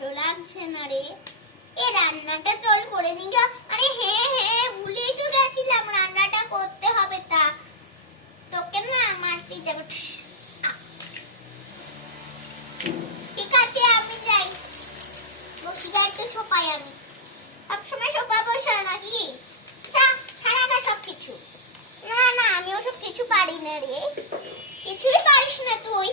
ভালো লাগছে না রে। এই রান্নাটা চল করে নি গা। আরে হ্যাঁ ভুলেই তো গেছিলাম, রান্নাটা করতে হবে। তা তোকে না মারতে যাবো। ঠিক আছে আমি যাই, বসিটা একটু ছোপাই। আমি সবসময় সোপা বসা নাকি? ছাড়া না সবকিছু। না না আমি ওসব কিছু পারি না রে। কিছুই পারিস না তুই।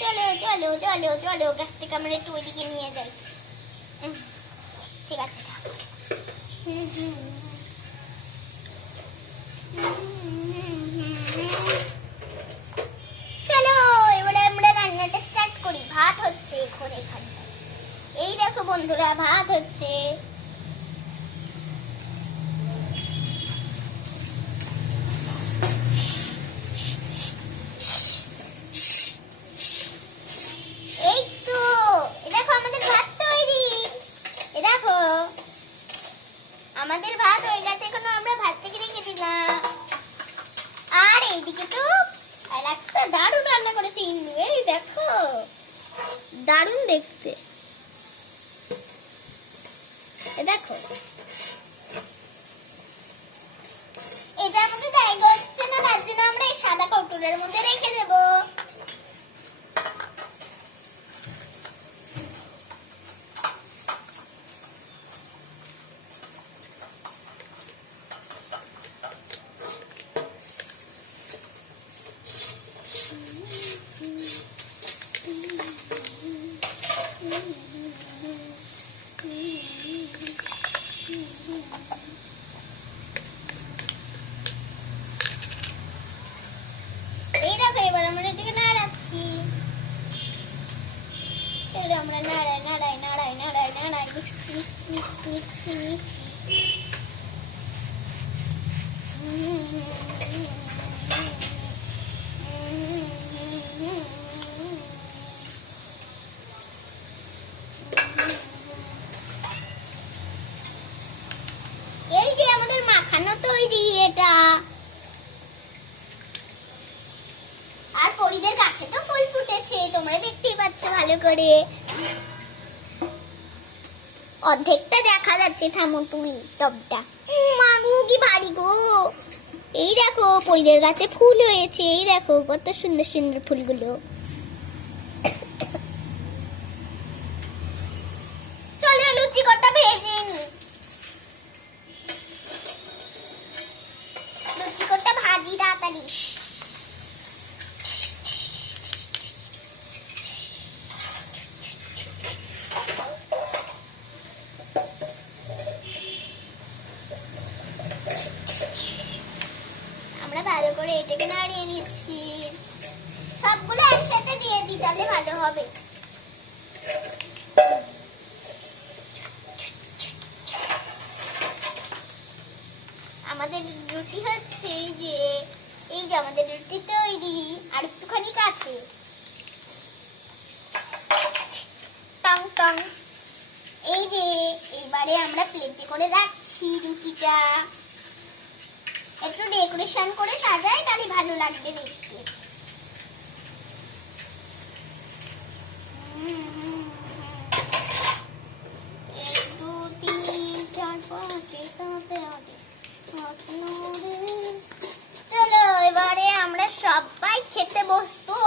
চলো চলো চলো চলো, গাছ থেকে আমরা একটু ওইদিকে নিয়ে যাই। ঠিক আছে চলো এবারে আমরা রান্নাটা স্টার্ট করি। ভাত হচ্ছে এখন এখানটায়। এই দেখো বন্ধুরা, ভাত হচ্ছে। এই তো দেখো আমাদের ভাত তৈরি। দেখো আমাদের ভাত হয়ে গেছে। এখন আমরা ভাতটাকে রেখে দিলাম। আর এইদিকে তো আর একটা দারুণ রান্না করেছে ইন্দু। এই দেখো দারুণ দেখতে। দেখো এটার মধ্যে জায়গা হচ্ছে না, তার জন্য আমরা এই সাদা কৌটোর মধ্যে রেখে দেবো। এই দেখো এবার আমরা এটাকে নাড়াচ্ছি। আমরা নাড়াই নাড়াই নাড়াই নাড়াই নাড়াই মিক্সি মিক্সি মিক্সি মিক্সি। এই যে আমাদের মাখানো তৈরি এটা। আর পরিদের গাছে তো ফুল ফুটেছে, তোমরা দেখতেই পাচ্ছ ভালো করে। অর্ধেকটা দেখা যাচ্ছে। থামো তুমি টবটা। মা গো কি ভারী গো। এই দেখো পরিদের গাছে ফুল হয়েছে। এই দেখো কত সুন্দর সুন্দর ফুলগুলো। চলো লুচি কটা ভেজে নি। লুচি কটা ভাজি তাড়াতাড়ি। আমরা ভালো করে এটাকে নাড়িয়ে নিচ্ছি। সবগুলো একসাথে দিয়ে দিই, তাহলে ভালো হবে। আমাদের রুটি হচ্ছে এই যে আমাদের রুটি তৈরি। আর একটুখানি কাছে টং টং। এই যে এইবারে আমরা প্লেটে করে রাখছি রুটিটা। একটু ডেকোরেশন করে সাজাই, তাহলে ভালো লাগবে দেখতে। এক দু তিন চার পাঁচ চলো এবারে আমরা সবাই খেতে বসবো।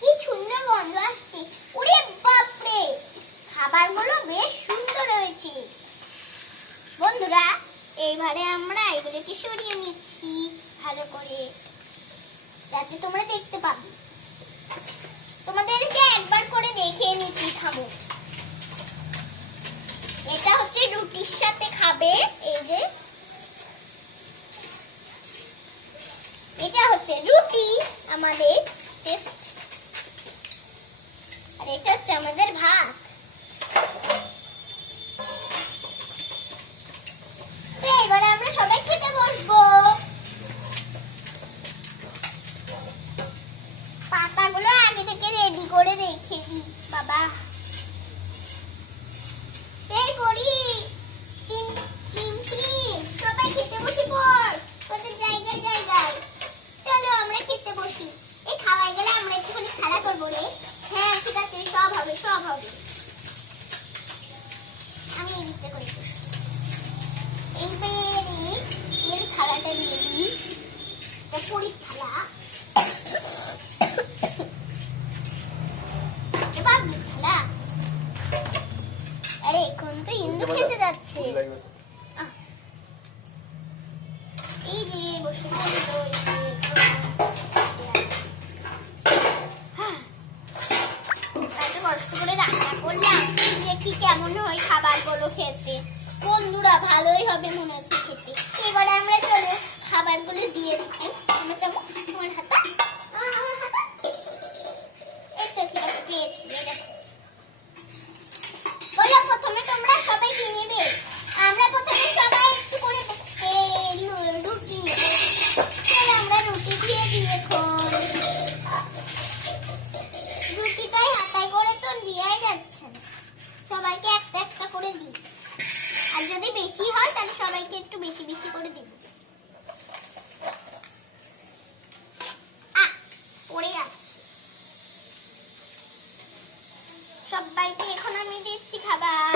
কি সুন্দর গন্ধ আসছে। ওরে বাপরে, খাবারগুলো বেশ সুন্দর হয়েছে। বন্ধুরা এইবারে আমরা এগুলোকে সরিয়ে নিচ্ছি ভালো করে, যাতে তোমরা দেখতে পাবে। তোমাদেরকে একবার করে দেখিয়ে নিচ্ছি। থামো। এটা হচ্ছে রুটির সাথে খাবে। এই যে এটা হচ্ছে রুটি আমাদের টেস্ট। আর এটা হচ্ছে আমাদের ভাত। তো এবারে আমরা সবাই খেতে বসবো। পাতাগুলো আগে থেকে রেডি করে রেখে দিই বাবা। এই করি টিম সবাই খেতে বসে পড় তোদের জায়গায় জায়গায়। চলো আমরা দিয়ে দিই পরীর থালা বাবলির থালা। আরে এখন তো ইন্দু খেতে যাচ্ছে। এই যে বসে পড়লো কষ্ট করে রান্না করলাম, দেখি কেমন হয় খাবারগুলো খেতে। বন্ধুরা ভালোই হবে মনে হচ্ছে খেতে। এবারে আমরা চলো খাবারগুলো দিয়ে দিই। আমার চামচ, আমার হাতা, আমার হাতা। এই তো ঠিক আছে, পেয়েছি। বলো প্রথমে তোমরা সবাই কি নেবে? আমরা প্রথমে সবাই একটু করে রুটি নেব। চলো আমরা রুটি দিয়ে দিই এখন। রুটিটাই হাতায় করে তো দেওয়াই যাচ্ছে না, সবাইকে একটা একটা করে দিই। আর যদি বেশি হয় তাহলে সবাইকে একটু বেশি বেশি করে দিব। পড়ে যাচ্ছে। সবাইকে এখন আমি দিচ্ছি খাবার।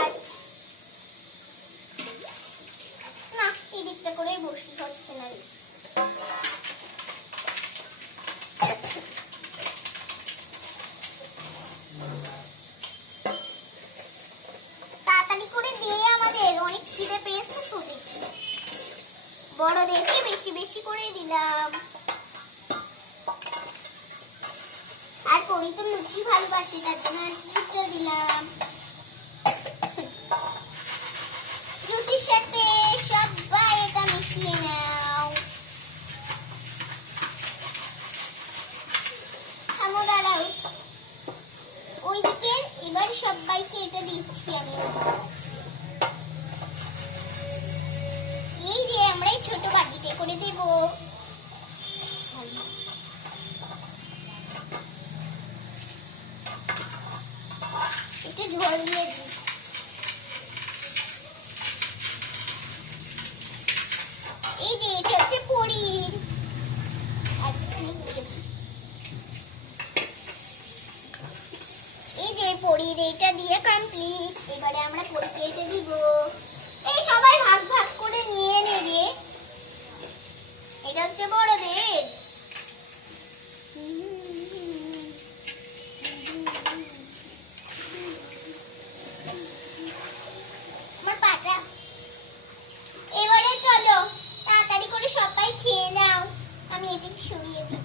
না এই দিকটা করে বসি হচ্ছে না। তাড়াতাড়ি করে দিয়ে, আমাদের অনেক খিদে পেয়েছে তো, দেখি বড়দেরকে বেশি বেশি করে দিলাম। আর পরি তো লুচি ভালোবাসি, তার জন্য লুচিটা দিলাম। রুটির সাথে সবাই এটা মিশিয়ে নাও। থামো, দাঁড়াও। ওইদিকে এবার সবাইকে এটা দিচ্ছি আমি। এই যে আমরা ছোট বাটিতে করে দেব। একটু ঝোল দিয়ে দিই। এই যে এটা হচ্ছে পরির। এই যে পরির এইটা দিয়ে কমপ্লিট। এবারে আমরা পরিকে এটা দিব। এই সবাই ভাগ ভাগ করে নিয়ে নেবে। এটা হচ্ছে বড়দের। আমার পাটা। এবারে চলো তাড়াতাড়ি করে সবাই খেয়ে নাও। আমি এটাকে সরিয়ে দিই।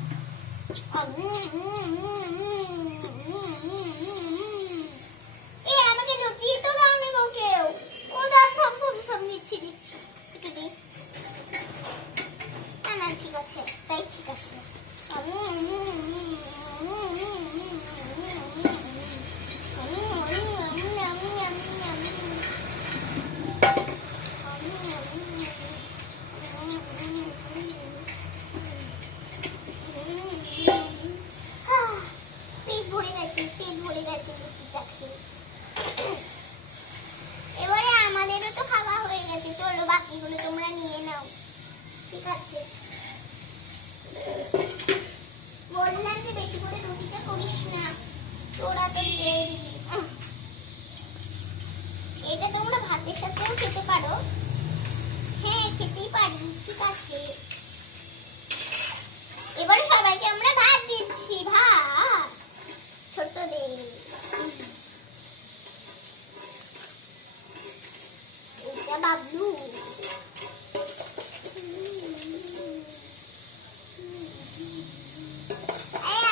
আমাকে লুচি তো দাওনি গো কেউ। ও দাও, থাম দিচ্ছি একটু দিই। না ঠিক আছে, তাই ঠিক আছে। পেট ভরে গেছে লুচিটা খেয়ে। এবারে আমাদেরও তো খাওয়া হয়ে গেছে, চলো বাকিগুলো তোমরা নিয়ে নাও। ঠিক আছে, বললাম যে বেশি করে রুটিটা করিস না, তোরা তো দিয়ে দিবি। এটা তোমরা ভাতের সাথেও খেতে পারো। হ্যাঁ খেতেই পারি, ঠিক আছে। এবারে সবাইকে আমরা ভাত দিচ্ছি, ভাত ছোটদের। এটা বাবলু।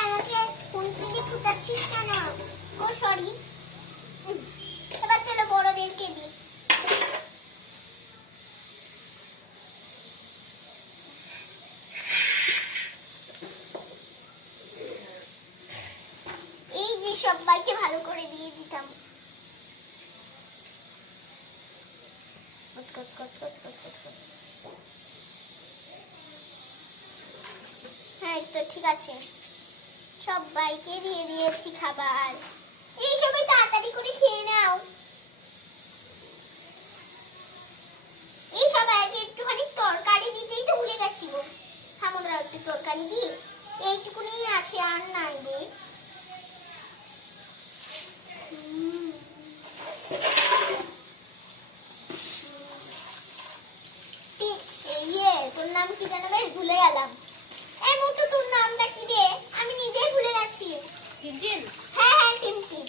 আমাকে কোন থেকে ফুটাচ্ছিস কেন? ও সরি। এবার চলো বড়দেরকে দিই। এই যে সবাইকে ভালো করে দিয়ে দিতাম। হ্যাঁ তো ঠিক আছে, সবাইকে দিয়ে দিয়েছি খাবার। এই সবাই তাড়াতাড়ি করে খেয়ে নাও। এই সবাইকে একটুখানি তরকারি দিতেই তো ভুলে গেছি গো। আমরা একটু তরকারি দিই, এইটুকুনি আছে, আর নাই রে। তোর নাম কি যেন বেশ ভুলে গেলাম। এই মুটু তোর নামটা কি রে? আমি নিজেই ভুলে গেছি। টিনটিন। হ্যাঁ হ্যাঁ টিমটিম।